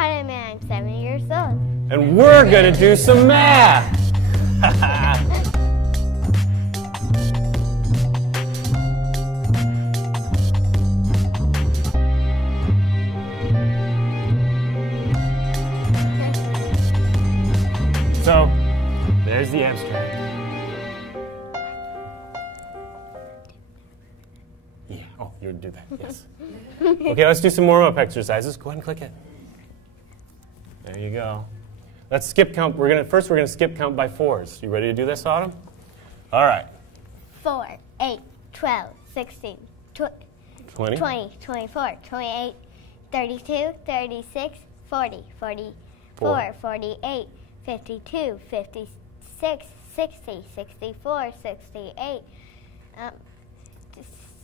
Autumn and I'm 7 years old. And we're going to do some math. So, there's the abstract. Yeah, oh, you would do that, yes. Okay, let's do some warm-up exercises. Go ahead and click it. There you go. Let's skip count. First we're gonna skip count by fours. You ready to do this, Autumn? All right. 4, 8, 12, 16, 20, 24, 28, 32, 36, 40, 44, 48, 52, 56, 60, 64, 68,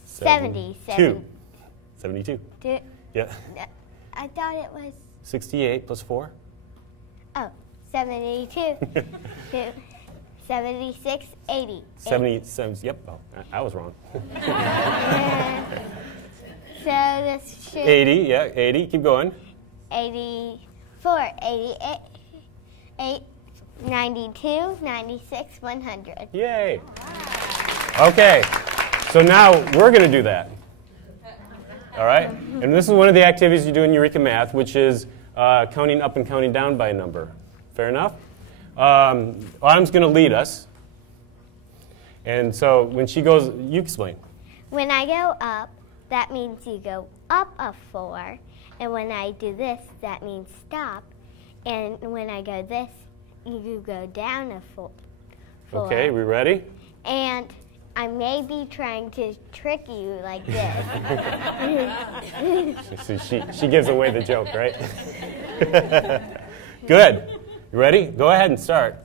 70, 72. Two. Yeah. I thought it was... 68 plus 4? Oh, 72. 76, 80. 77, yep. Oh, I was wrong. So this should... 80, yeah, 80. Keep going. 84, 88, 92, 96, 100. Yay. Okay, so now we're going to do that. All right? And this is one of the activities you do in Eureka Math, which is counting up and counting down by a number. Fair enough? Autumn's going to lead us. And so when she goes, you explain. When I go up, that means you go up a 4. And when I do this, that means stop. And when I go this, you go down a 4. Okay, we ready? And I may be trying to trick you like this. she gives away the joke, right? Good. You ready? Go ahead and start.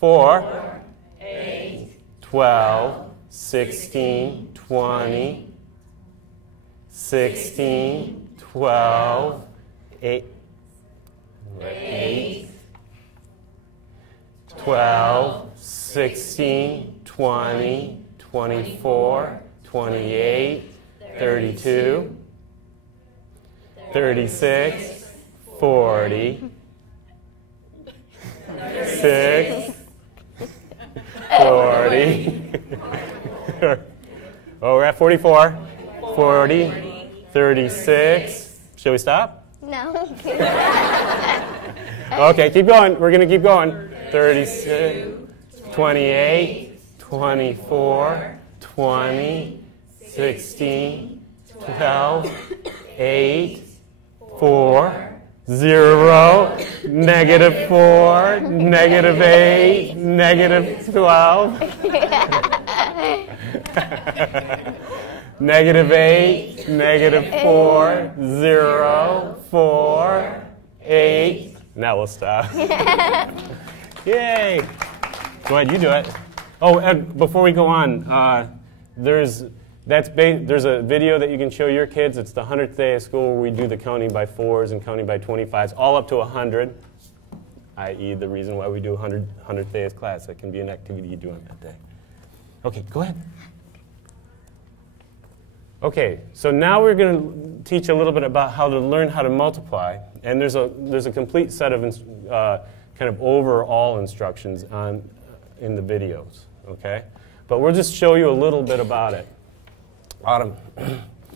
4, 8, 12, 16, 20, 16, 12, 8, 12, 16, 20, 24, 28, 32, 36, 40, 6, 40. Oh, we're at 44, 40, 36. Shall we stop? No. Okay, keep going. We're going to keep going. 36, 28, 24, 20, 16, 12, 8, 4, 0, negative 4, negative 8, negative 12, negative 8, negative 4, 0, 4, 8. Now we'll stop. Yay! Go ahead, you do it. Oh, and before we go on, there's a video that you can show your kids. It's the 100th day of school where we do the counting by 4s and counting by 25s, all up to 100, i.e. the reason why we do 100th day of class. That can be an activity you do on that day. Okay, go ahead. Okay, so now we're going to teach a little bit about how to learn how to multiply. And there's a complete set of kind of overall instructions in the videos, okay? But we'll just show you a little bit about it. Autumn.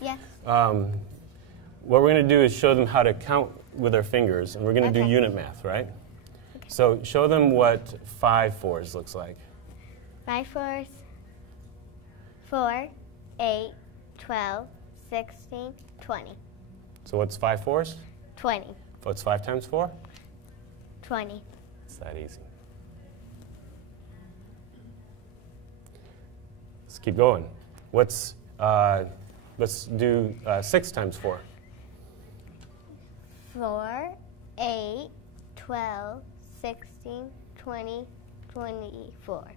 Yes. What we're going to do is show them how to count with their fingers, and we're going to do unit math, right? Okay. So show them what 5 fours looks like. 5 fours, 4, 8, 12, 16, 20. So what's 5 fours? 20. What's 5 times 4? 20. It's that easy. Let's keep going. Let's do 6 times 4. 4, 8, 12, 16, 20, 24.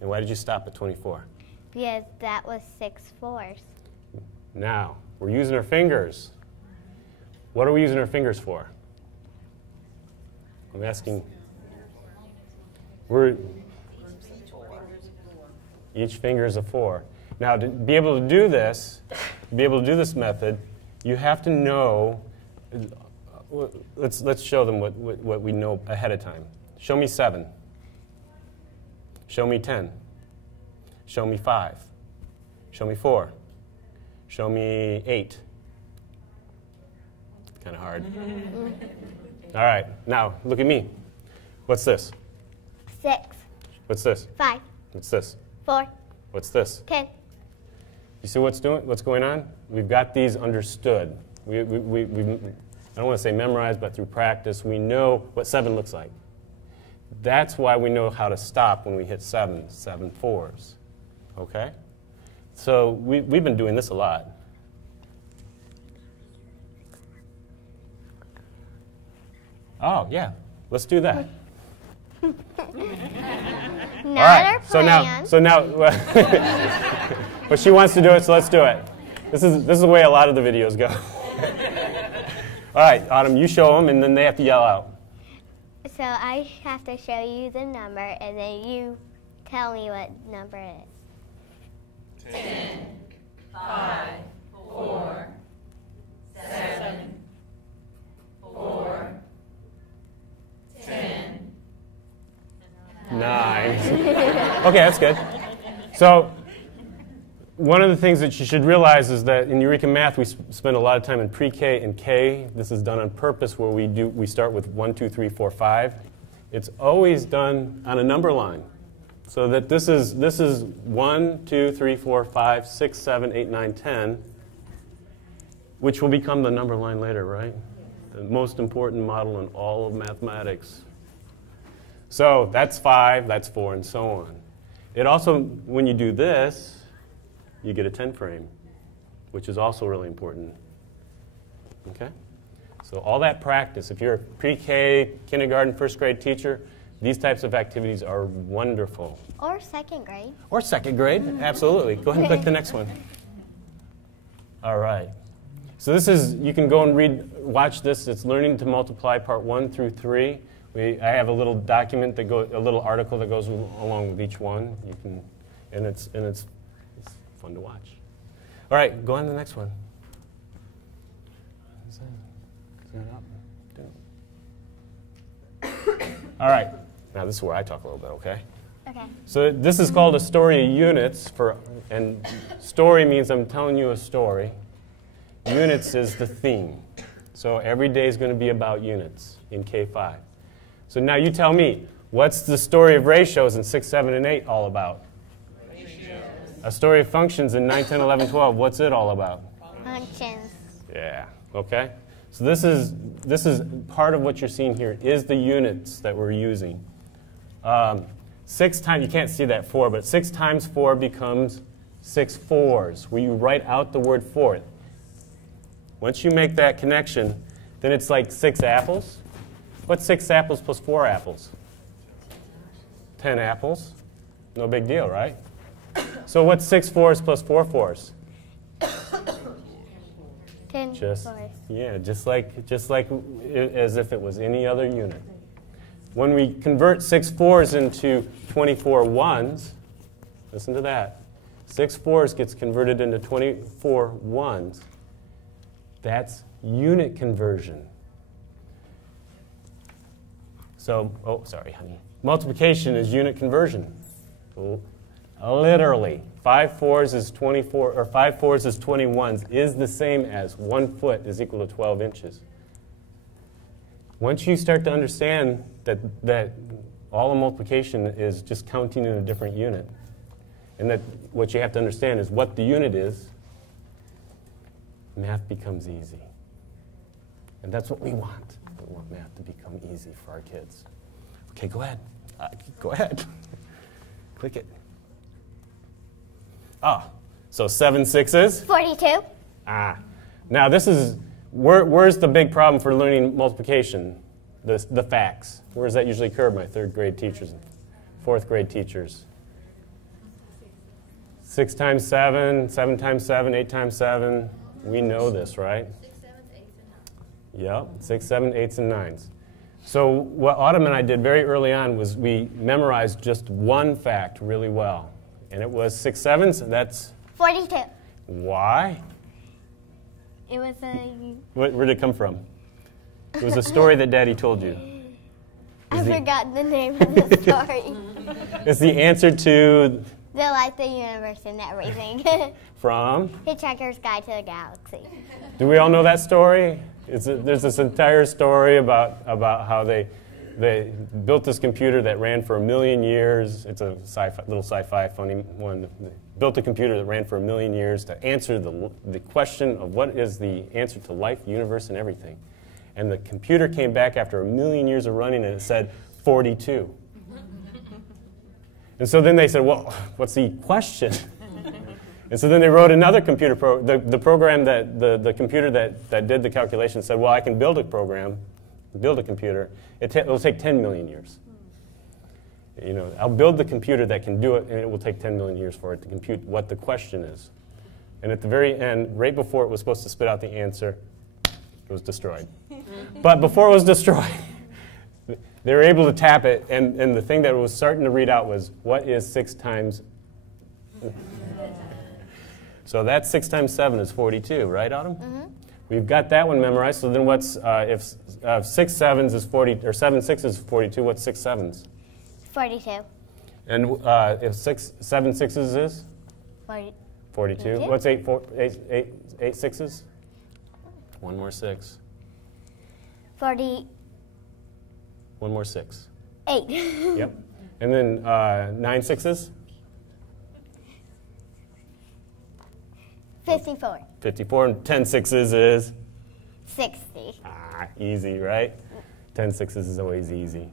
And why did you stop at 24? Because that was 6 fours. Now, we're using our fingers. What are we using our fingers for? I'm asking. Each finger is a 4. Now, to be able to do this method, you have to know let's show them what we know ahead of time. Show me 7. Show me 10. Show me 5. Show me 4. Show me 8. Kind of hard. All right, now look at me. What's this? 6. What's this? 5. What's this? 4. What's this? 10. You see what's going on? We've got these understood. We I don't want to say memorized, but through practice, we know what 7 looks like. That's why we know how to stop when we hit 7 fours. Okay? So we've been doing this a lot. Oh, yeah. Let's do that. Not right. our plan. So now, but she wants to do it, so let's do it. This is the way a lot of the videos go. All right, Autumn, you show them, and then they have to yell out. So I have to show you the number, and then you tell me what number it is. 10, 5, 4, 7, 4, 10, 9. Okay, that's good. So one of the things that you should realize is that in Eureka Math, we spend a lot of time in pre-K and K. This is done on purpose where we start with 1, 2, 3, 4, 5. It's always done on a number line. So that this is 1, 2, 3, 4, 5, 6, 7, 8, 9, 10, which will become the number line later, right? The most important model in all of mathematics. So that's 5, that's 4, and so on. It also, when you do this, you get a 10 frame, which is also really important. Okay? So all that practice, if you're a pre-K, kindergarten, first grade teacher, these types of activities are wonderful. Or 2nd grade. Or 2nd grade, absolutely. Go ahead and click the next one. All right. So this is, you can go and watch this. It's Learning to Multiply, part 1 through 3. I have a little document a little article that goes along with each one. You can, and it's fun to watch. All right, go on to the next one. All right, now this is where I talk a little bit, okay? Okay. So this is called a story of units, and story means I'm telling you a story. Units is the theme. So every day is going to be about units in K5. So now you tell me, what's the story of ratios in 6, 7, and 8 all about? Ratios. A story of functions in 9, 10, 11, 12, what's it all about? Functions. Yeah, okay. So this is part of what you're seeing here is the units that we're using. 6 times, you can't see that 4, but 6 times 4 becomes 6 fours, where you write out the word for it. Once you make that connection, then it's like 6 apples. What's 6 apples plus 4 apples? 10 apples. No big deal, right? So what's 6 fours plus 4 fours? 10 Just, fours. yeah, just like as if it was any other unit. When we convert 6 fours into 24 ones, listen to that. 6 fours gets converted into 24 ones. That's unit conversion. So, oh, sorry, honey. Multiplication is unit conversion. Literally, 5 fours is 24, or 5 fours is 21s is the same as 1 foot is equal to 12 inches. Once you start to understand that all of multiplication is just counting in a different unit, and that what you have to understand is what the unit is, math becomes easy. And that's what we want. We want math to become easy for our kids. Okay, go ahead. Go ahead. Click it. Ah, so 7 sixes? 42. Ah. Now this is, where's the big problem for learning multiplication? The facts. Where does that usually occur, my 3rd grade teachers and 4th grade teachers? 6 times 7, 7 times 7, 8 times 7. We know this, right? 6, 7, 8, and 9. Yep, 6, 7, 8s, and 9s. So what Autumn and I did very early on was we memorized just one fact really well. And it was 6 7s, that's? 42. Why? It was a... Where did it come from? It was a story that Daddy told you. I forgot the name of the story. It's the answer to... The life, the universe, and everything. From? Hitchhiker's Guide to the Galaxy. Do we all know that story? There's this entire story about how they built this computer that ran for 1 million years. It's a little sci-fi funny one. They built a computer that ran for 1 million years to answer the question of what is the answer to life, universe, and everything. And the computer came back after 1 million years of running, and it said 42. And so then they said, well, what's the question? And so then they wrote another computer the program that the computer that did the calculation said, well, I can build a computer. It'll take 10 million years. I'll build the computer that can do it, and it will take 10 million years for it to compute what the question is. And at the very end, right before it was supposed to spit out the answer, it was destroyed. But before it was destroyed, they were able to tap it, and the thing that it was starting to read out was, what is 6 times... So that 6 times 7 is 42, right, Autumn? Mm-hmm. We've got that one memorized. So then what's, if 6 sevens is 40, or 7 sixes is 42, what's 6 sevens? 42. And if 7 sixes is? 42. What's 8 sixes? One more 6. 40. One more 6. 8. Yep. And then 9 sixes? 54. 54. And 10 sixes is? 60. Easy, right? 10 sixes is always easy.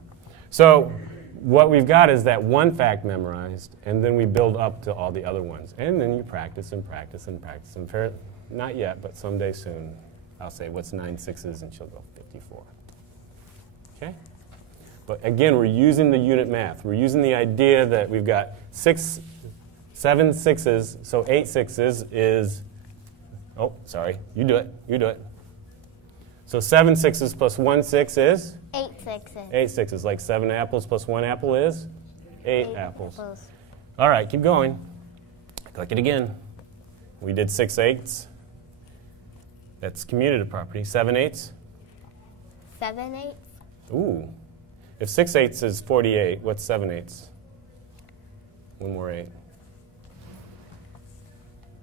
So what we've got is that one fact memorized, and then we build up to all the other ones. And then you practice and practice and practice. And not yet, but someday soon, I'll say, what's 9 sixes? And she'll go 54. Okay? But again, we're using the unit math. We're using the idea that we've got 7 sixes, so 8 sixes is, oh, sorry, you do it, you do it. So 7 sixes plus 1 6 is? 8 sixes. 8 sixes, like 7 apples plus 1 apple is? 8 apples. All right, keep going. Click it again. We did 6 eighths. That's commutative property. 7 eighths? 7 eighths. Ooh. If 6 eighths is 48, what's 7 eighths? One more 8.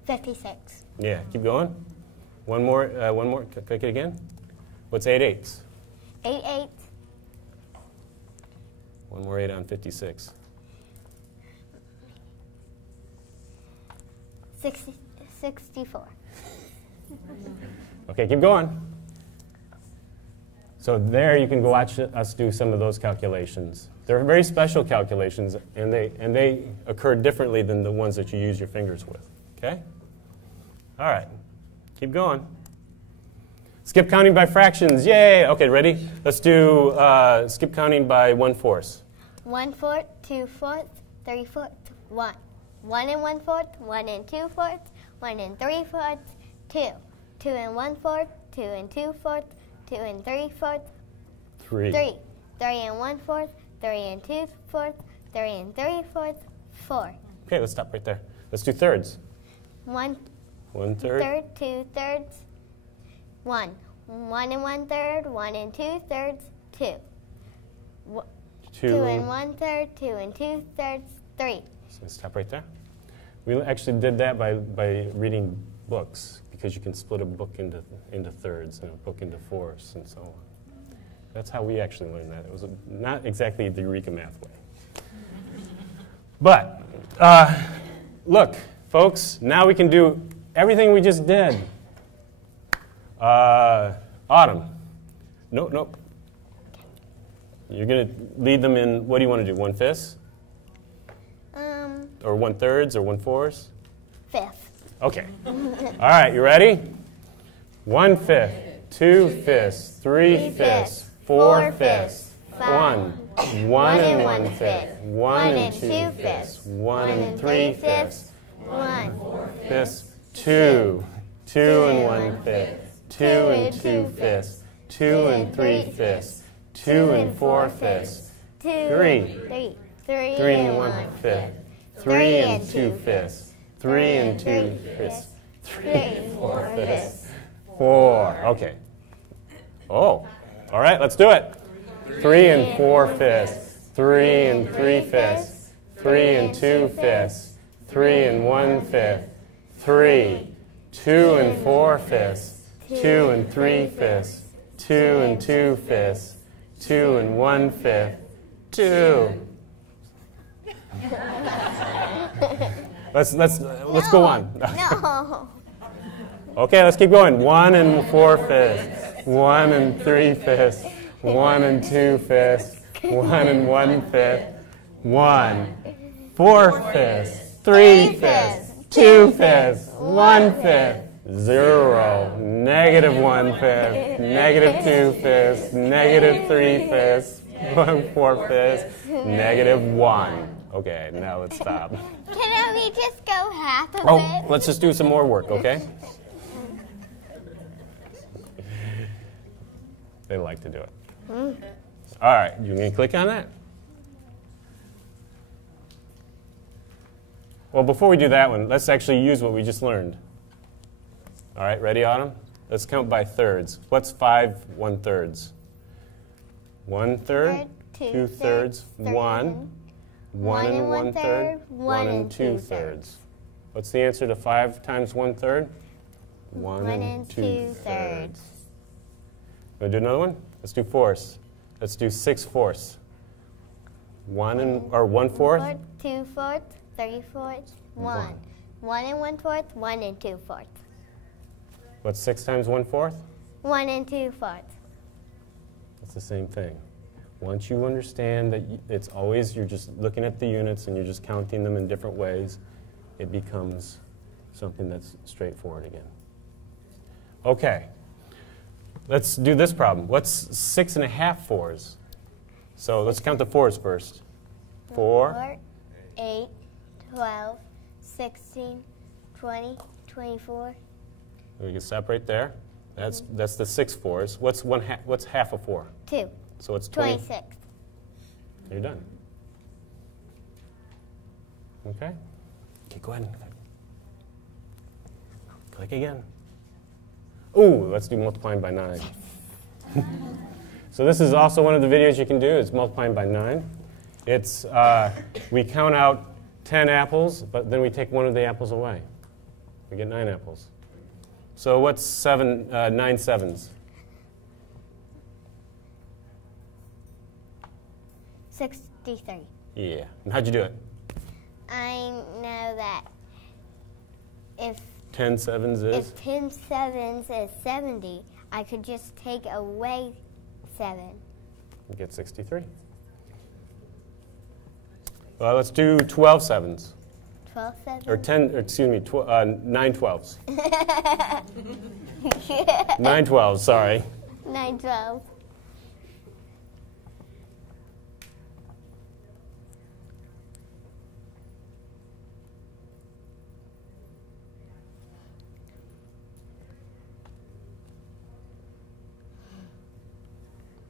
56. Yeah, keep going. One more. Click it again. What's 8 eighths? 8 eighths. One more 8 on 56. 64. Okay, keep going. So there you can go watch us do some of those calculations. They're very special calculations, and they occur differently than the ones that you use your fingers with. Okay? All right. Keep going. Skip counting by fractions. Yay! Okay, ready? Let's do skip counting by 1/4. 1/4, 2/4, 3/4, 1. 1 and 1/4, 1 and 2/4, 1 and 3/4, 2. 2 and 1/4, 2 and 2/4, 2 and 3/4, 3. 3. 3 and 1/4, 3 and 2/4, 3 and 3/4, 4. Okay, let's stop right there. Let's do thirds. 1 1/3. third, 2 thirds, 1. 1 and 1/3, 1 and 2/3, 2. 2 and 1/3, 2 and 2/3, 3. So stop right there. We actually did that by reading books, because you can split a book into thirds and a book into fourths and so on. That's how we actually learned that. It was not exactly the Eureka math way. But look, folks, now we can do everything we just did. Autumn. Nope. You're going to lead them in, what do you want to do, 1/5? Or 1/3 or 1/4? 5th. Okay. All right, you ready? 1/5, 2/5, 3/5, 4/5, 1. 1 and 1/5, 1 and 2/5, 1 and 3/5, 1/5, 2. 2 and 1/5, 2 and 2/5, 2 and 3/5, 2 and 4/5, 3. 3 and 1/5, 3 and 2/5, 3 and 2/5, 3 and 4/5, 4. Okay. Oh, All right, let's do it. 3 and 4 fifths. 3 and 3 fifths. 3 and 2 fifths. 3 and 1 fifth. 3. 2 and 4 fifths. 2 and 3 fifths. 2 and 2 fifths. 2 and 1 fifth. 2. Let's go on. No. Okay, let's keep going. 1 and 4 fifths. 1 and 3 fifths. 1 and 2 fifths. 1 and 1 fifth. 1. 4 fifths. 3 fifths. 2 fifths. 1 fifth. 0. Negative 1 fifth. Negative 2 fifths. Negative 3 fifths. 4 fifths. Negative 1. Okay, now let's stop. Can we just go half of Oh, it? let's just do some more work, okay? They like to do it. All right, you going to click on that? Well, before we do that one, let's actually use what we just learned. All right, ready, Autumn? Let's count by thirds. What's 5 1/3s? 1/3, 2/3, 1, 1 and 1/3, 1 and 2/3. What's the answer to 5 times 1/3? 1 and 2/3. Want to do another one? Let's do fourths. Let's do 6/4. 1 and 1/4. 2/4, 3/4, 1. 1 and 1/4, 1 and 2/4. What's 6 times 1/4? 1 and 2/4. It's the same thing. Once you understand that it's always, you're just looking at the units and you're just counting them in different ways, it becomes something that's straightforward again. Okay, let's do this problem. What's 6 1/2 fours? So let's count the fours first. 4, 8, 12, 16, 20, 24. We can separate there. That's the 6 fours. What's half of 4? 2. So it's 20. 26. You're done. Okay? Okay, go ahead and click again. Ooh, let's do multiplying by 9. So this is also one of the videos you can do. It's multiplying by 9. It's we count out 10 apples, but then we take one of the apples away. We get 9 apples. So what's 9 sevens? 63. Yeah. And how'd you do it? I know that if 10 sevens is? If 10 sevens is 70, I could just take away 7. You get 63. Well, let's do 12 sevens. 12 sevens? Or 10, or excuse me, 9 12s. 9 12s, sorry. 9 12.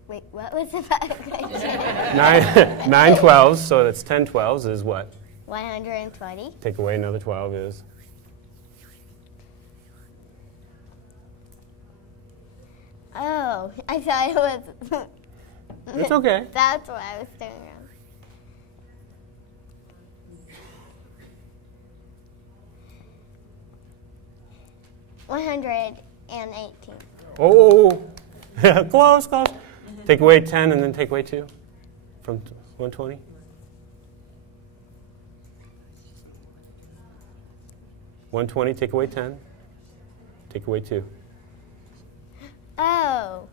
Wait, what was the question? 9 12s, so that's 10 12s is what? 120. Take away another 12 is? Oh, I thought it was... It's okay. That's what I was doing wrong. $118. Oh, close, close. Take away 10 and then take away 2 from 120. $120, take away 10, take away 2. Oh.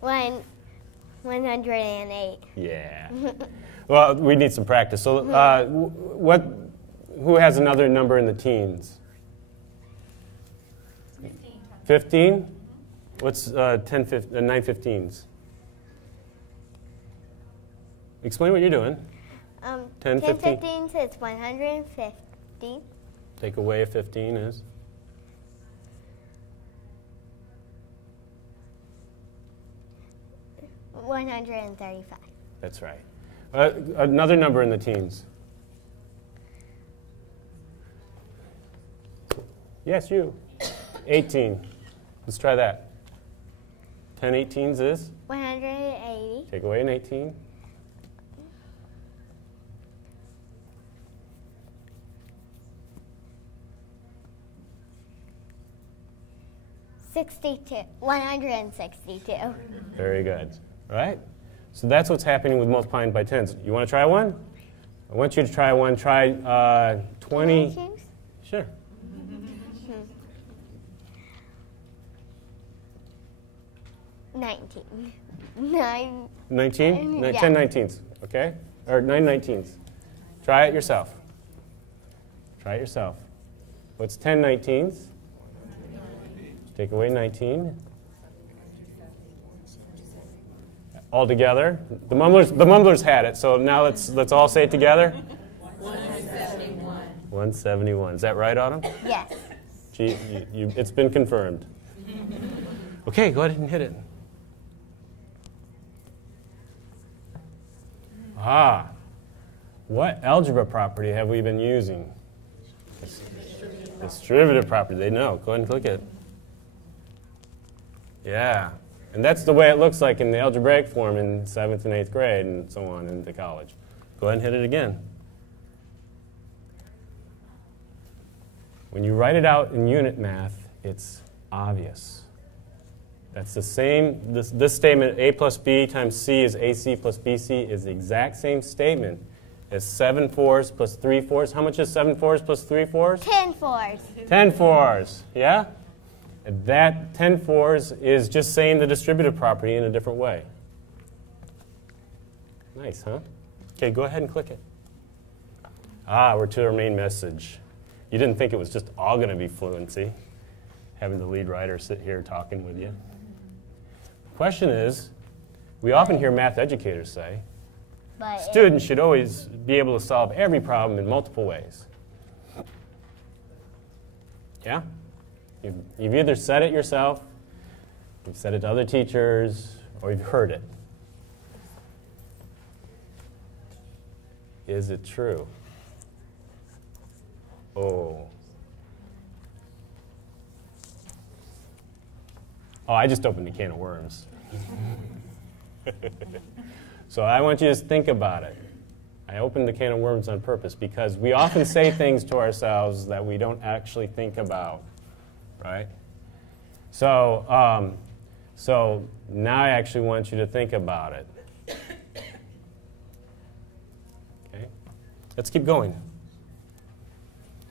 108. Yeah. Well, we need some practice. So, who has another number in the teens? 15? What's 9 15s? Explain what you're doing. 10 15 15s is 150. Take away a 15 is? $135. That's right. Another number in the teens. Yes, you. 18. Let's try that. 10 18s is? 180. Take away an 18. 62. 162. Very good. All right? So that's what's happening with multiplying by tens. You want to try one? I want you to try one. Try 20. Can I choose? Sure. 19. 9. 19? Yeah. 10 19s, okay? Or 9 19s. Try it yourself. Try it yourself. What's 10 19s? Take away 19. All together. The mumblers had it, so now let's all say it together. 171. 171. Is that right, Autumn? Yes. Gee, it's been confirmed. Okay, go ahead and hit it. What algebra property have we been using? Distributive property. They know. Go ahead and click it. Yeah. And that's the way it looks like in the algebraic form in 7th and 8th grade and so on into college. Go ahead and hit it again. When you write it out in unit math, it's obvious. That's the same, this statement, A plus B times C is AC plus BC, is the exact same statement as 7 fours plus 3 fours. How much is 7 fours plus 3 fours? 10 fours. 10 fours, yeah? And that 10 fours is just saying the distributive property in a different way. Nice, huh? Okay, go ahead and click it. We're to our main message. You didn't think it was just all going to be fluency, having the lead writer sit here talking with you. The question is, we often hear math educators say, But students should always be able to solve every problem in multiple ways. Yeah? You've either said it yourself, you've said it to other teachers, or you've heard it. Is it true? Oh, I just opened a can of worms. So I want you to think about it. I opened the can of worms on purpose because we often say things to ourselves that we don't actually think about, right? So, so now I actually want you to think about it. Okay? Let's keep going.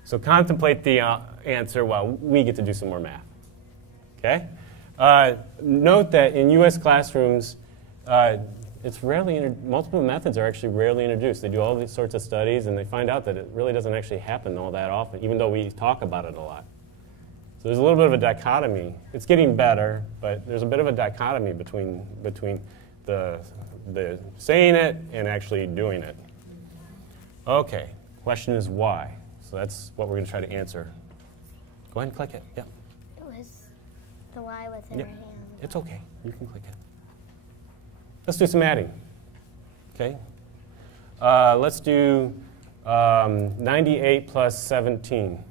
So contemplate the answer while we get to do some more math. Okay? Note that in U.S. classrooms, it's rarely multiple methods are actually rarely introduced. They do all these sorts of studies, and they find out that it really doesn't actually happen all that often, even though we talk about it a lot. So there's a little bit of a dichotomy. It's getting better, but there's a bit of a dichotomy between the saying it and actually doing it. Okay, question is why? So that's what we're going to try to answer. Go ahead and click it. Yeah. it was the Y was in Yeah. her hand. It's okay. You can click it. Let's do some adding. Okay. Let's do 98 plus 17.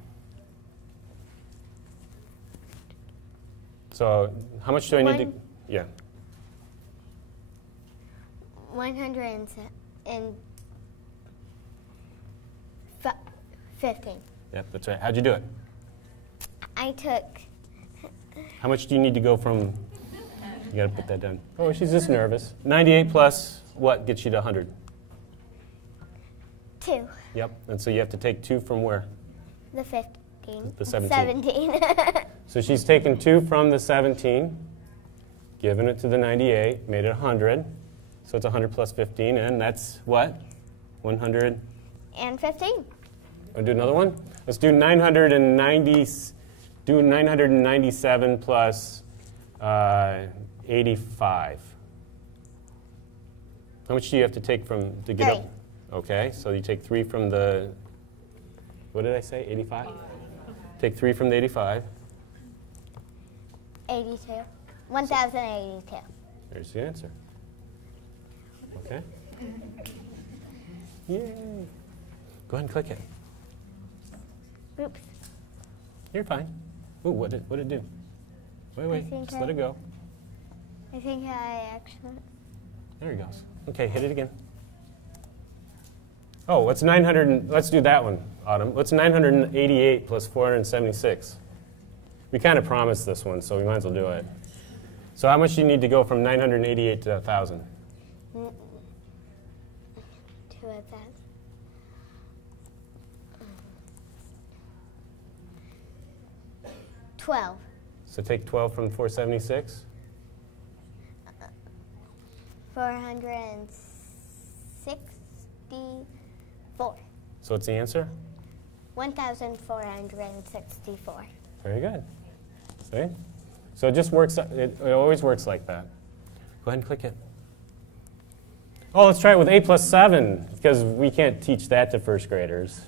So how much do I need to? Yeah. 115. Yep, that's right. How'd you do it? I took How much do you need to go from? You got to put that down. Oh, she's just nervous. 98 plus what gets you to 100? 2. Yep. And so you have to take 2 from where? The 15. The 17. 17. So she's taken 2 from the 17, given it to the 98, made it 100. So it's 100 plus 15, and that's what? 100. And 15. Want to do another one? Let's do 997 plus 85. How much do you have to take from to get 3. up? Okay, so you take 3 from the, what did I say, 85? Take 3 from the 85. 82. 1082. There's the answer. Okay. Yay. Go ahead and click it. Oops. You're fine. Ooh, what did it do? Wait, think just let it go. I think I actually... There he goes. Okay, hit it again. Oh, what's 900? Let's do that one, Autumn. What's 988 plus 476? We kind of promised this one, so we might as well do it. So how much do you need to go from 988 to 1,000? To 1,000. 12. So take 12 from 476? 464. So what's the answer? 1,464. Very good. See? So it just works, it always works like that. Go ahead and click it. Oh, let's try it with 8 plus 7, because we can't teach that to first graders.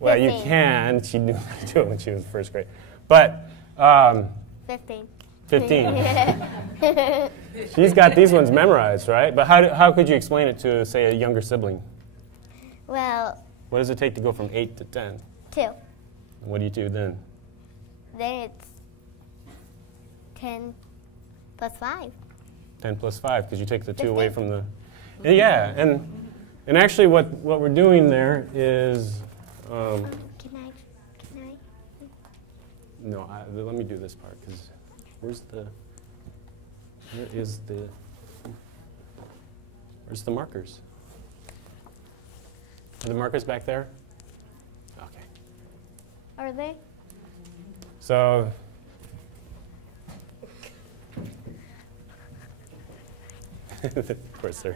Well, 15. you can. She knew how to do it when she was in first grade. But 15. 15. She's got these ones memorized, right? But how could you explain it to, say, a younger sibling? Well, What does it take to go from 8 to 10? 2. What do you do then? Then it's 10 plus 5. 10 plus 5, because you take the 2 away 15. from the... Yeah, and actually what we're doing there is... Can I? No, let me do this part, because where's the markers? Are the markers back there? Okay. Are they? So, of course they're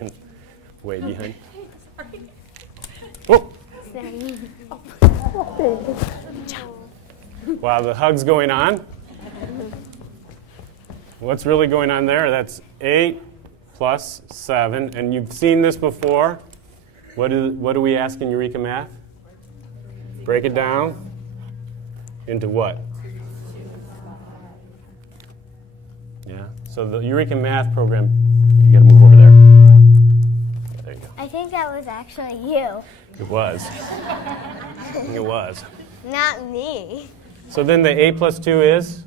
way behind. Oh! Wow, the hug's going on. What's really going on there? That's 8 plus 7. And you've seen this before. What do we ask in Eureka Math? Break it down into what? Yeah. So the Eureka Math program, you got to move over there. Yeah, there you go. I think that was actually you. It was. It was. Not me. So then the 8 plus 2 is?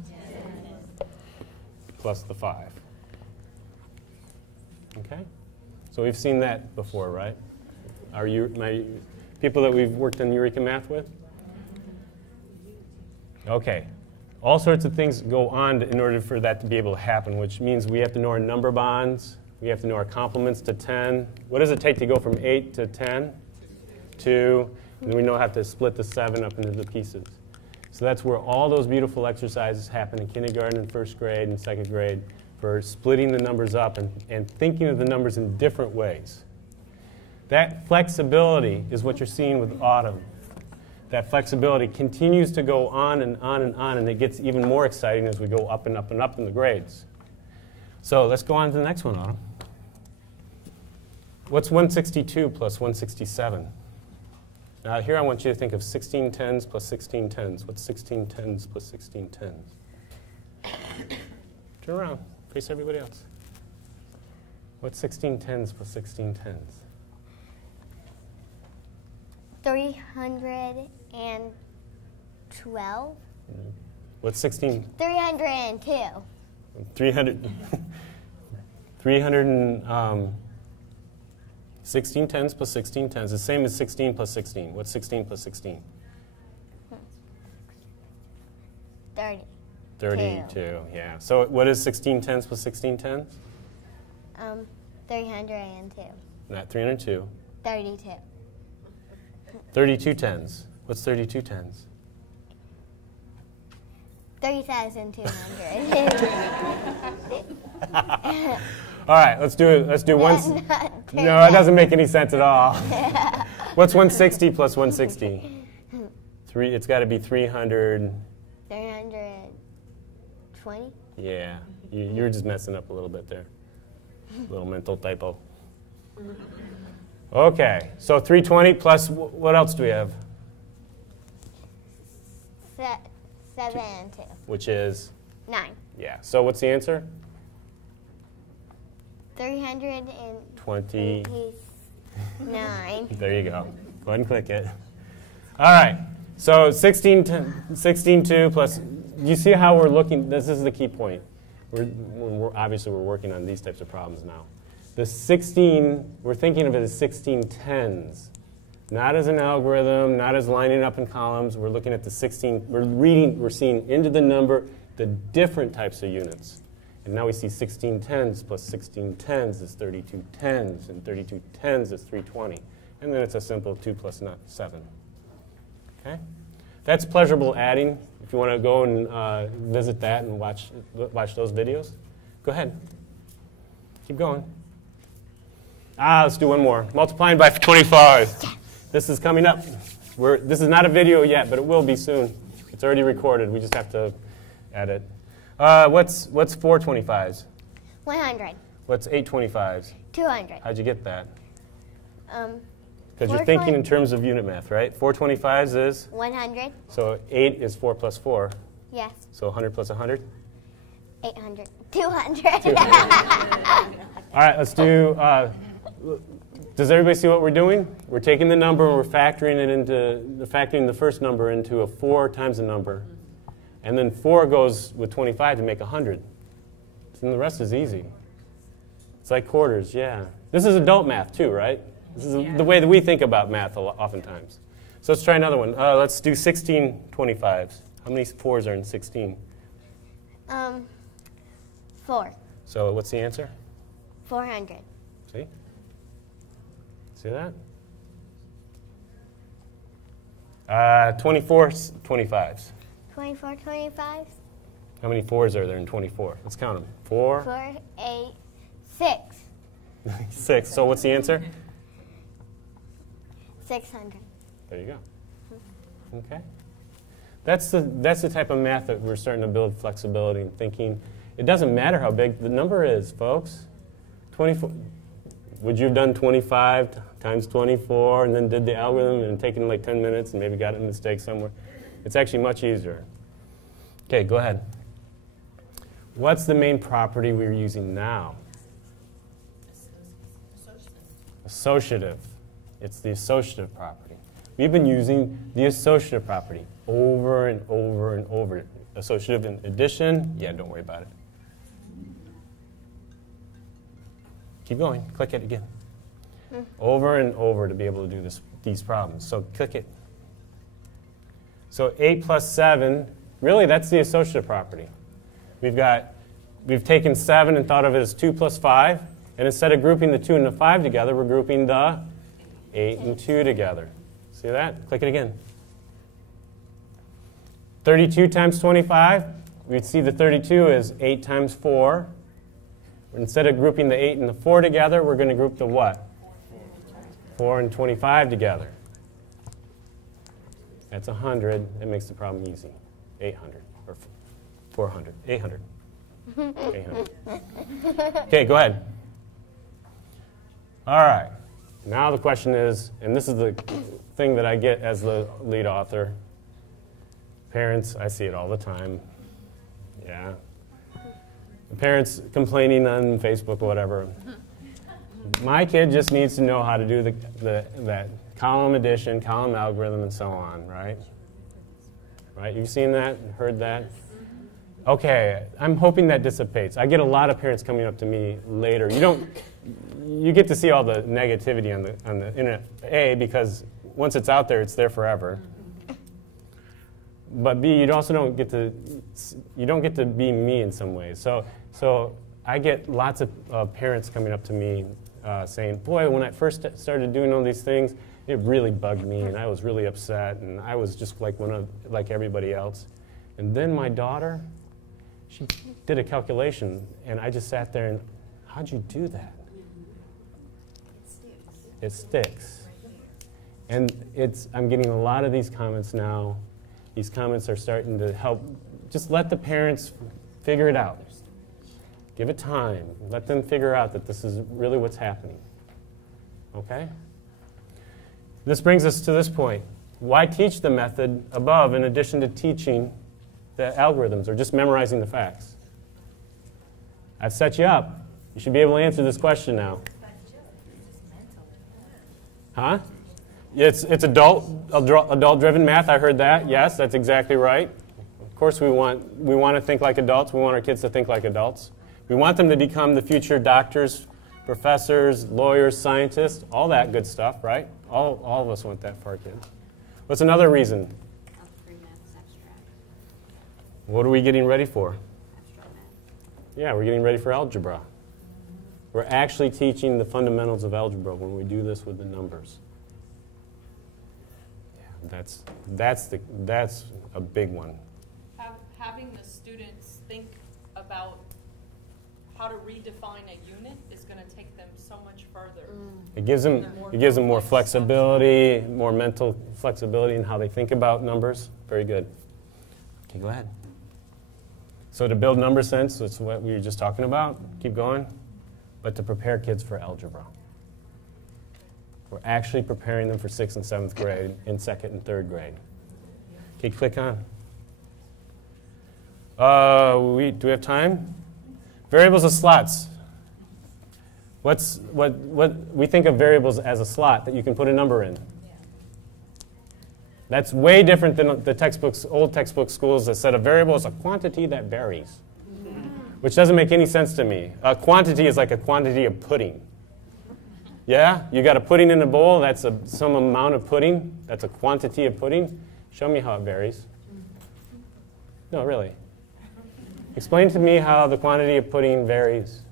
Plus the 5. Okay? So we've seen that before, right? My people that we've worked in Eureka Math with? Okay. All sorts of things go on in order for that to be able to happen, which means we have to know our number bonds. We have to know our complements to 10. What does it take to go from 8 to 10? 2. And then we know how to split the 7 up into the pieces. So that's where all those beautiful exercises happen in kindergarten and first grade and second grade for splitting the numbers up and thinking of the numbers in different ways. That flexibility is what you're seeing with Autumn. That flexibility continues to go on and on and on, and it gets even more exciting as we go up and up and up in the grades. So let's go on to the next one, Autumn. What's 162 plus 167? Now here I want you to think of 16 tens plus 16 tens. What's 16 tens plus 16 tens? Turn around. Face everybody else. What's 16 tens plus 16 tens? 312. What's 16? 302. 300. 16 tens plus 16 tens. The same as 16 plus 16. What's 16 plus 16? 30. 32, yeah. So what is 16 tens plus 16 tens? 302. Not 302. 32. 32 tens. What's 32 tens? 30,200. All right, let's do it. Let's do one. No, that doesn't make any sense at all. What's 160 plus 160? It's got to be 300. 320. Yeah, you're just messing up a little bit there. Little mental typo. Okay, so 320 plus what else do we have? 7 and 2. Which is? 9. Yeah. So what's the answer? 329. There you go. Go ahead and click it. All right. So 16 2 plus, you see how we're looking? This is the key point. Obviously, we're working on these types of problems now. The 16, we're thinking of it as 16 tens. Not as an algorithm, not as lining up in columns. We're looking at the 16, we're seeing into the number the different types of units. And now we see 16 tens plus 16 tens is 32 tens, and 32 tens is 320. And then it's a simple 2 plus 7. Okay? That's pleasurable adding. If you want to go and visit that and watch those videos, go ahead. Keep going. Let's do one more. Multiplying by 25. This is coming up. This is not a video yet, but it will be soon. It's already recorded. We just have to add it. What's 4 25s? 100. What's 8 25s? 200. How'd you get that? Because you're thinking in terms of unit math, right? 4 25s is? 100. So 8 is 4 plus 4. Yes. So 100 plus 100? 800. 200. 200. All right, let's do, does everybody see what we're doing? We're taking the number and we're factoring the first number into a 4 times a number. And then 4 goes with 25 to make 100. And the rest is easy. It's like quarters, yeah. This is adult math too, right? This is the way that we think about math oftentimes. So let's try another one. Let's do 16 25s. How many 4s are in 16? 4. So what's the answer? 400. See? See that? 24 25s. 24 25s. How many 4s are there in 24? Let's count them. 4. 4, 8, 6. 6. So what's the answer? 600. There you go. Okay. That's the type of math that we're starting to build flexibility and thinking. It doesn't matter how big the number is, folks. 24. Would you have done 25 times 24 and then did the algorithm and taken like 10 minutes and maybe got a mistake somewhere? It's actually much easier. Okay, go ahead. What's the main property we're using now? Associative. It's the associative property. We've been using the associative property over and over and over. Associative in addition, yeah, don't worry about it. Keep going. Click it again. Over and over to be able to do these problems. So click it. So 8 plus 7, really that's the associative property. We've taken 7 and thought of it as 2 plus 5. And instead of grouping the 2 and the 5 together, we're grouping the 8 and 2 together. See that? Click it again. 32 times 25, we'd see the 32 is 8 times 4. Instead of grouping the 8 and the 4 together, we're going to group the what? 4 and 25 together. That's 100. That makes the problem easy. 800 or 400. 800. 800. Okay, go ahead. All right. Now the question is, and this is the thing that I get as the lead author. Parents, I see it all the time. Yeah. The parents complaining on Facebook or whatever. My kid just needs to know how to do that column addition, column algorithm, and so on, right? Right? You've seen that, heard that? Okay, I'm hoping that dissipates. I get a lot of parents coming up to me later. You get to see all the negativity on the internet, A, because once it's out there, it's there forever. But B, you also don't get to be me in some ways. So I get lots of parents coming up to me saying, boy, when I first started doing all these things, it really bugged me, and I was really upset, and I was just like everybody else. And then my daughter, she did a calculation, and I just sat there and, how'd you do that? It sticks. And I'm getting a lot of these comments now. These comments are starting to help. Just let the parents figure it out. Give it time. Let them figure out that this is really what's happening. Okay? This brings us to this point. Why teach the method above in addition to teaching the algorithms or just memorizing the facts? I've set you up. You should be able to answer this question now. Huh? It's adult-driven math. I heard that. Yes, that's exactly right. course we want to think like adults. We want our kids to think like adults. We want them to become the future doctors, professors, lawyers, scientists, all that good stuff, right? All of us want that for our kids. What's another reason? What are we getting ready for? Yeah, we're getting ready for algebra. We're actually teaching the fundamentals of algebra when we do this with the numbers. Yeah, that's a big one. Having the students think about how to redefine a unit is going to take them so much further. It gives them more flexibility, more mental flexibility in how they think about numbers. Very good. Okay, go ahead. So to build number sense, that's what we were just talking about. Keep going. But to prepare kids for algebra. We're actually preparing them for 6th and 7th grade in 2nd and 3rd grade. Okay, click on. Do we have time? Variables of slots. What we think of variables as a slot that you can put a number in. That's way different than the textbooks, old textbook schools that said a variable is a quantity that varies, which doesn't make any sense to me. A quantity is like a quantity of pudding. Yeah? You got a pudding in a bowl, that's some amount of pudding. That's a quantity of pudding. Show me how it varies. No, really. Explain to me how the quantity of pudding varies.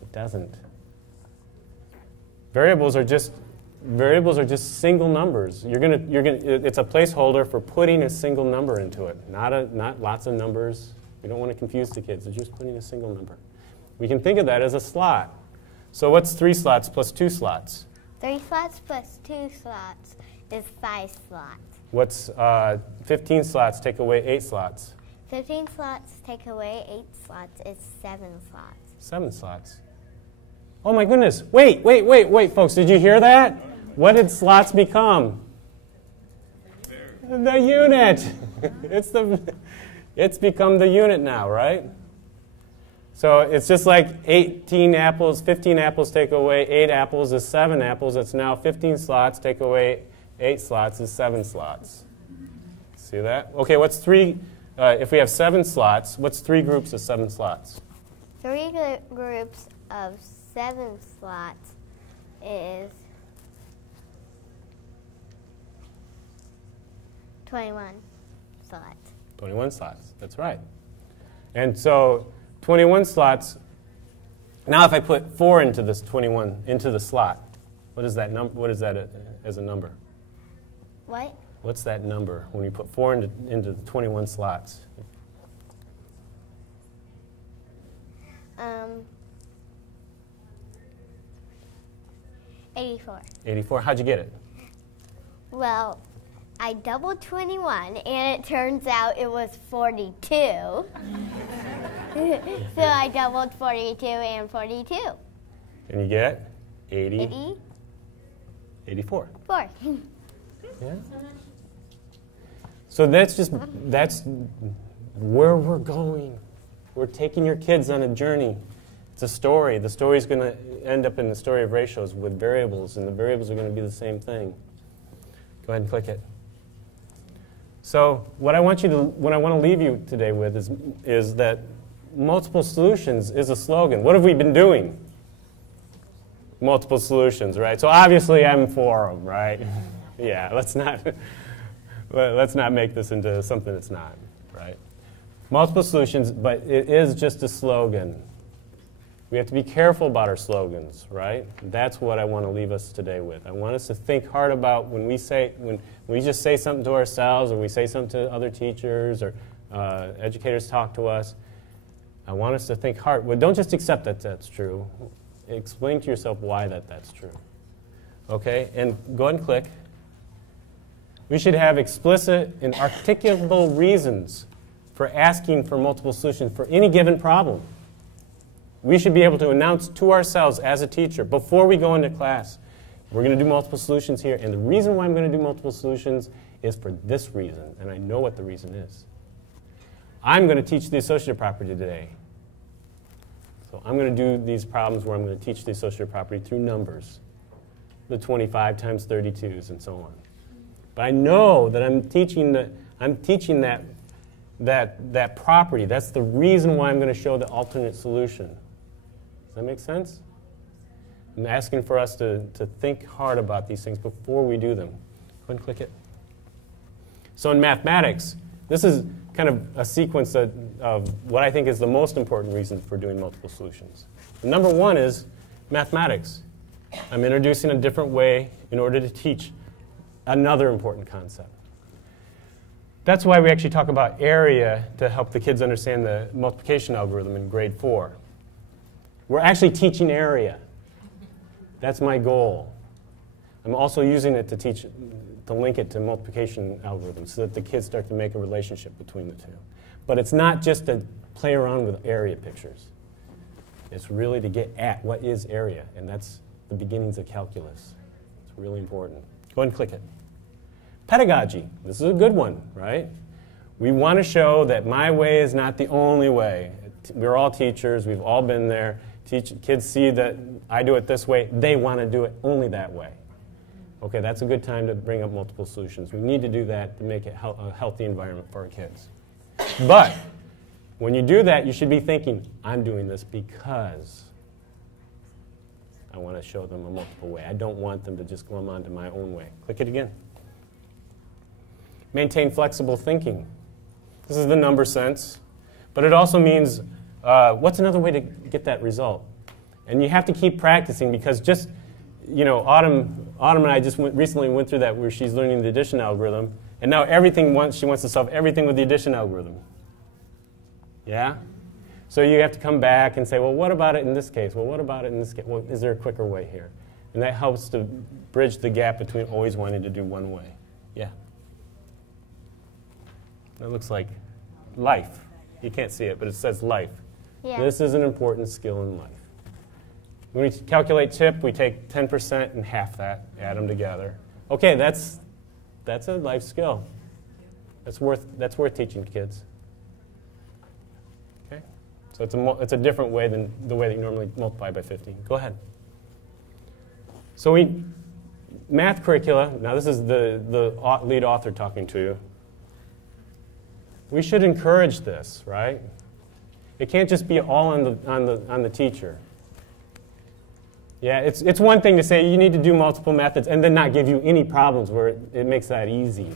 It doesn't. Variables are just single numbers. It's a placeholder for putting a single number into it, not lots of numbers. We don't want to confuse the kids. It's just putting a single number. We can think of that as a slot. So what's 3 slots plus 2 slots? 3 slots plus 2 slots is 5 slots. What's 15 slots take away 8 slots? 15 slots take away 8 slots is 7 slots. 7 slots. Oh my goodness. Wait, folks. Did you hear that? What did slots become? The unit. It's become the unit now, right? So it's just like 18 apples, 15 apples take away 8 apples is 7 apples. It's now 15 slots take away 8 slots is 7 slots. See that? Okay, what's 3? If we have 7 slots, what's 3 groups of 7 slots? 3 groups of 7 slots is 21 slots. 21 slots, that's right. And so 21 slots, now if I put 4 into this 21, into the slot, what is that as a number? What? What's that number when you put 4 into the 21 slots? 84. 84, how'd you get it? Well, I doubled 21, and it turns out it was 42. So I doubled 42 and 42. And you get 80? 80? 84. 4. Yeah. So that's where we're going. We're taking your kids on a journey. It's a story. The story's going to end up in the story of ratios with variables, and the variables are going to be the same thing. Go ahead and click it. So what I want to leave you today with is that multiple solutions is a slogan. What have we been doing? Multiple solutions, right? So obviously I'm for them, right? Yeah, let's not make this into something it's not, right? Multiple solutions, but it is just a slogan. We have to be careful about our slogans, right? That's what I want to leave us today with. I want us to think hard about when we just say something to ourselves, or we say something to other teachers, or educators talk to us. I want us to think hard. Well, don't just accept that that's true. Explain to yourself why that's true. Okay, and go ahead and click. We should have explicit and articulable reasons for asking for multiple solutions for any given problem. We should be able to announce to ourselves as a teacher before we go into class, we're going to do multiple solutions here, and the reason why I'm going to do multiple solutions is for this reason, and I know what the reason is. I'm going to teach the associative property today. So I'm going to do these problems where I'm going to teach the associative property through numbers, the 25 times 32s and so on. But I know that I'm teaching that that property. That's the reason why I'm going to show the alternate solution. Does that make sense? I'm asking for us to think hard about these things before we do them. Go ahead and click it. So in mathematics, this is kind of a sequence of what I think is the most important reason for doing multiple solutions. Number one is mathematics. I'm introducing a different way in order to teach another important concept. That's why we actually talk about area to help the kids understand the multiplication algorithm in grade 4. We're actually teaching area. That's my goal. I'm also using it to link it to multiplication algorithms so that the kids start to make a relationship between the two. But it's not just to play around with area pictures. It's really to get at what is area, and that's the beginnings of calculus. It's really important. Go ahead and click it. Pedagogy. This is a good one, right? We want to show that my way is not the only way. We're all teachers. We've all been there. Kids see that I do it this way. They want to do it only that way. Okay, that's a good time to bring up multiple solutions. We need to do that to make it a healthy environment for our kids. But when you do that, you should be thinking, I'm doing this because I want to show them a multiple way. I don't want them to just glom onto my own way. Click it again. Maintain flexible thinking. This is the number sense, but it also means what's another way to get that result? And you have to keep practicing because just, you know, Autumn and I just recently went through that where she's learning the addition algorithm, and now she wants to solve everything with the addition algorithm. Yeah? So you have to come back and say, well, what about it in this case? Well, what about it in this case? Well, is there a quicker way here? And that helps to bridge the gap between always wanting to do one way. Yeah? That looks like life. You can't see it, but it says life. Yeah. This is an important skill in life. When we calculate tip, we take 10% and half that, add them together. Okay, that's a life skill. That's worth teaching kids. Okay, so it's a different way than the way that you normally multiply by 15. Go ahead. So math curricula. Now this is the lead author talking to you. We should encourage this, right? It can't just be all on the teacher. Yeah, it's one thing to say you need to do multiple methods and then not give you any problems where it makes that easy.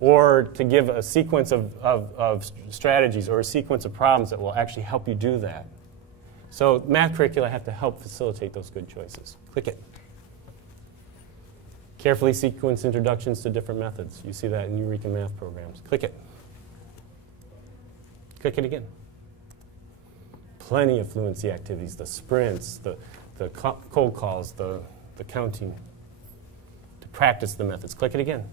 Or to give a sequence of strategies or a sequence of problems that will actually help you do that. So math curricula have to help facilitate those good choices. Click it. Carefully sequence introductions to different methods. You see that in Eureka math programs. Click it. Click it again. Plenty of fluency activities, the sprints, the cold calls, the counting, to practice the methods. Click it again.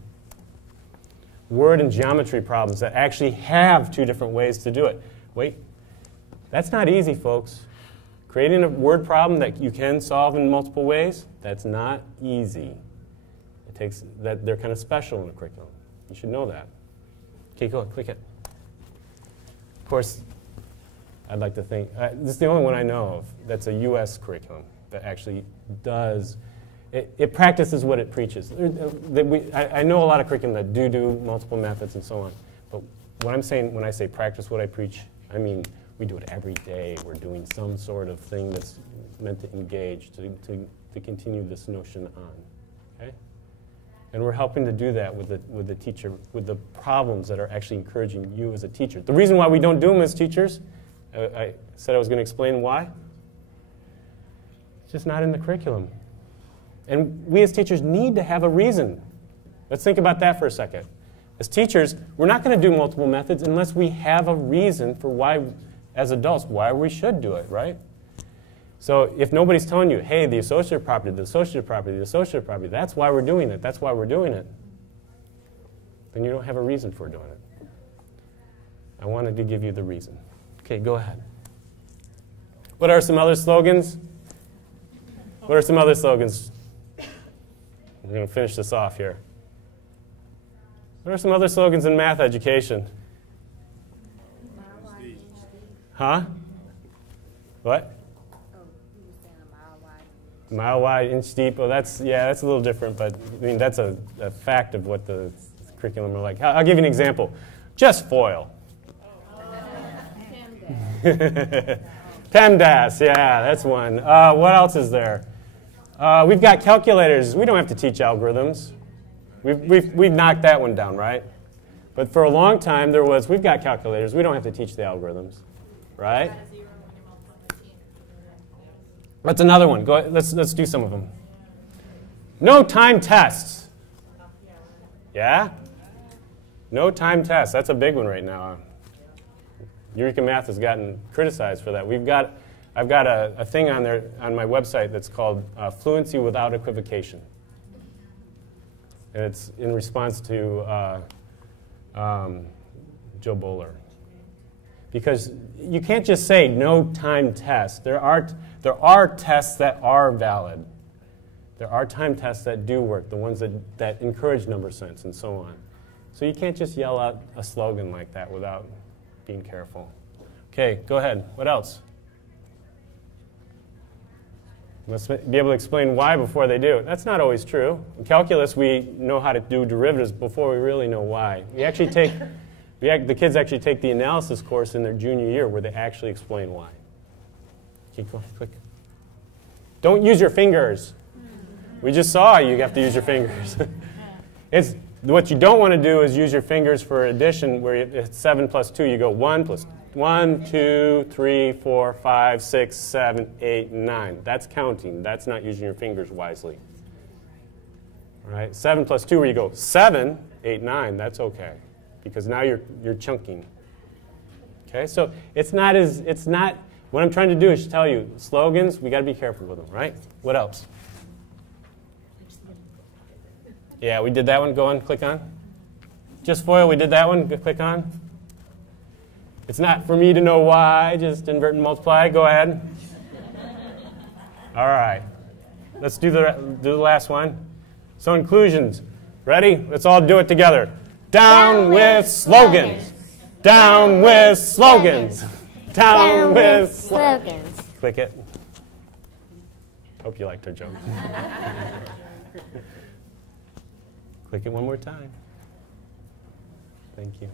Word and geometry problems that actually have two different ways to do it. Wait, that's not easy, folks. Creating a word problem that you can solve in multiple ways, that's not easy. It takes that they're kind of special in the curriculum. You should know that. Okay, go ahead, click it. Of course, I'd like to think, this is the only one I know of that's a U.S. curriculum that actually does, it practices what it preaches. I know a lot of curriculum that do multiple methods and so on, but what I'm saying when I say practice what I preach, I mean we do it every day. We're doing some sort of thing that's meant to engage, to continue this notion on, okay? And we're helping to do that with the teacher, with the problems that are actually encouraging you as a teacher. The reason why we don't do them as teachers, I said I was going to explain why. It's just not in the curriculum. And we as teachers need to have a reason. Let's think about that for a second. As teachers, we're not going to do multiple methods unless we have a reason for why, as adults, why we should do it, right? So if nobody's telling you, hey, the associative property, the associative property, the associative property, that's why we're doing it, that's why we're doing it, then you don't have a reason for doing it. I wanted to give you the reason. Okay, go ahead. What are some other slogans? What are some other slogans? We're going to finish this off here. What are some other slogans in math education? Huh? What? Mile wide, inch deep. Oh, that's a little different, but I mean that's a fact of what the curriculum are like. I'll give you an example. Just FOIL. PEMDAS, yeah, that's one. What else is there? We've got calculators. We don't have to teach algorithms. We've knocked that one down, right? But for a long time, we've got calculators. We don't have to teach the algorithms, right? That's another one. Go ahead, let's do some of them. No time tests. Yeah? No time tests. That's a big one right now. Eureka Math has gotten criticized for that. I've got a thing on there on my website that's called Fluency Without Equivocation. And it's in response to Joe Bowler. Because you can't just say no time test. There are tests that are valid. There are time tests that do work, the ones that encourage number sense and so on. So you can't just yell out a slogan like that without being careful. Okay, go ahead. What else? Let's be able to explain why before they do. That's not always true. In calculus, we know how to do derivatives before we really know why. We actually take, the kids actually take the analysis course in their junior year where they actually explain why. Keep going, quick. Don't use your fingers. We just saw you have to use your fingers. What you don't want to do is use your fingers for addition where it's 7 plus 2. You go 1 plus 1, 2, 3, 4, 5, 6, 7, 8, 9. That's counting. That's not using your fingers wisely. All right? 7 plus 2 where you go 7, 8, 9. That's okay because now you're chunking. Okay? So it's not what I'm trying to do is tell you slogans, we got to be careful with them, right? What else? Yeah, we did that one. Go on, click on. Just FOIL, we did that one. Click on. It's not for me to know why. Just invert and multiply. Go ahead. All right. Let's do the last one. So inclusions. Ready? Let's all do it together. Down with slogans. Down with slogans. Down with slogans. Click it. Hope you liked our joke. Click it one more time. Thank you.